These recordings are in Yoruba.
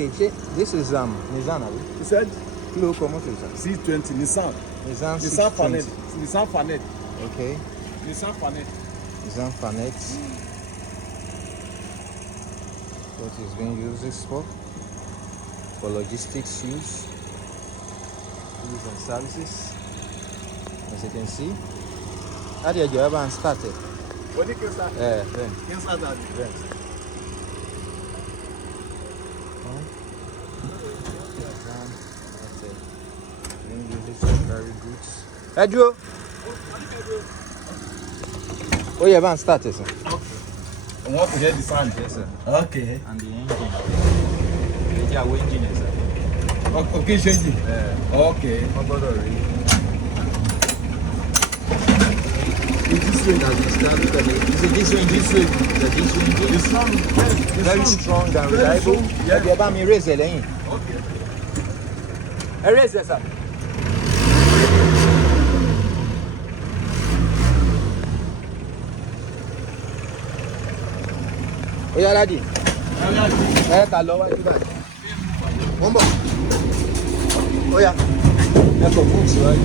Okay, this is Nissan, abi? He said Locomotive, C20 Nissan. Nissan Fanet. Nissan Fanet. Okay. Nissan Fanet. Nissan Fanet. What is being used this for? For logistics use and services. As you can see. How did you ever start it? When you can start? Then. Can start that? Then. Very good. Edro. Oh, you haven't started, sir. Okay. I want to hear the sound. Yes, sir. Okay. And the engine. The engine is, sir. Okay, changing. Okay. Is this way that is that? Is it this way? This way? This way? It's strong. Very strong and reliable. Yeah. You have me raise the lane. Okay. Erase it, sir. Oya Ladi. Ta lọ wájú báyìí. Wọ́n bọ̀. Oya. Ẹ kò fún ìṣíwájú.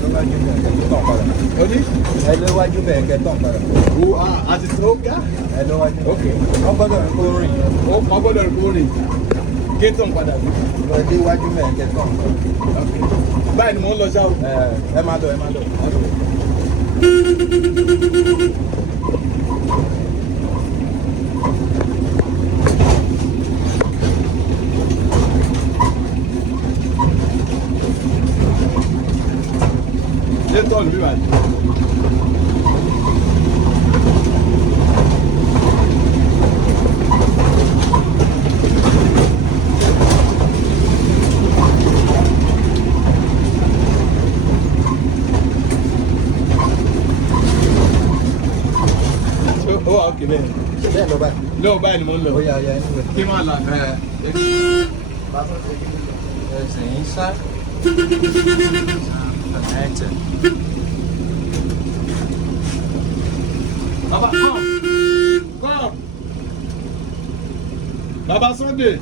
Ẹ lọ wájú bẹ̀rẹ̀ kẹ́ tán padà. Ẹ lọ wájú bẹ̀rẹ̀ kẹ́ tán padà. Àti tó ká. Ẹ lọ wájú. Ok. Wọ́n gbọ́dọ̀ rí kó rìn. Wọ́n gbọ́dọ̀ rí kó rìn. Gé tán padà. Ẹ lé wájú bẹ̀rẹ̀ kẹ́ tán padà. Báyìí ni mò ń lọ ṣáà. Ẹ máa lọ. Ṣé tọ́ọ̀lù bí wà ní? Okay, bẹ́ẹ̀. Bẹ́ẹ̀ lọ báyìí. No, báyìí ni mò ń lọ. Oya ẹni wẹ̀. Kí máa là. Ẹsẹ̀ yín sá. Connected. Baba, come. Baba Sunday.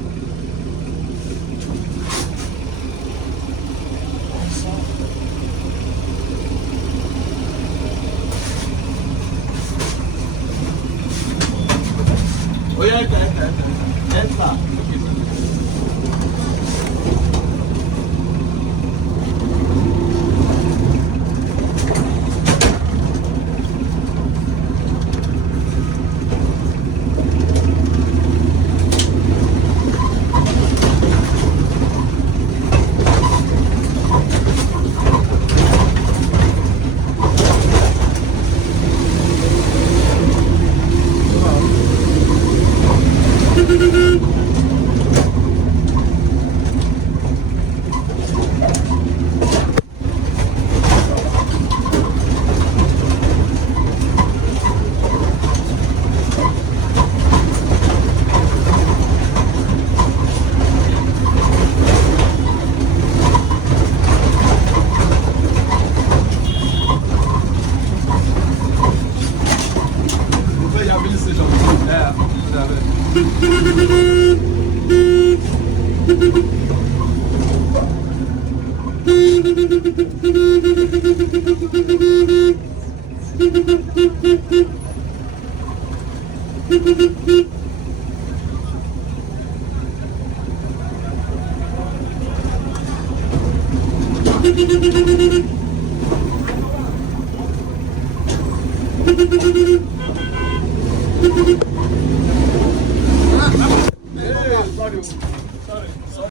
Oh yeah, yes, sir. Okay, sir. Sorry.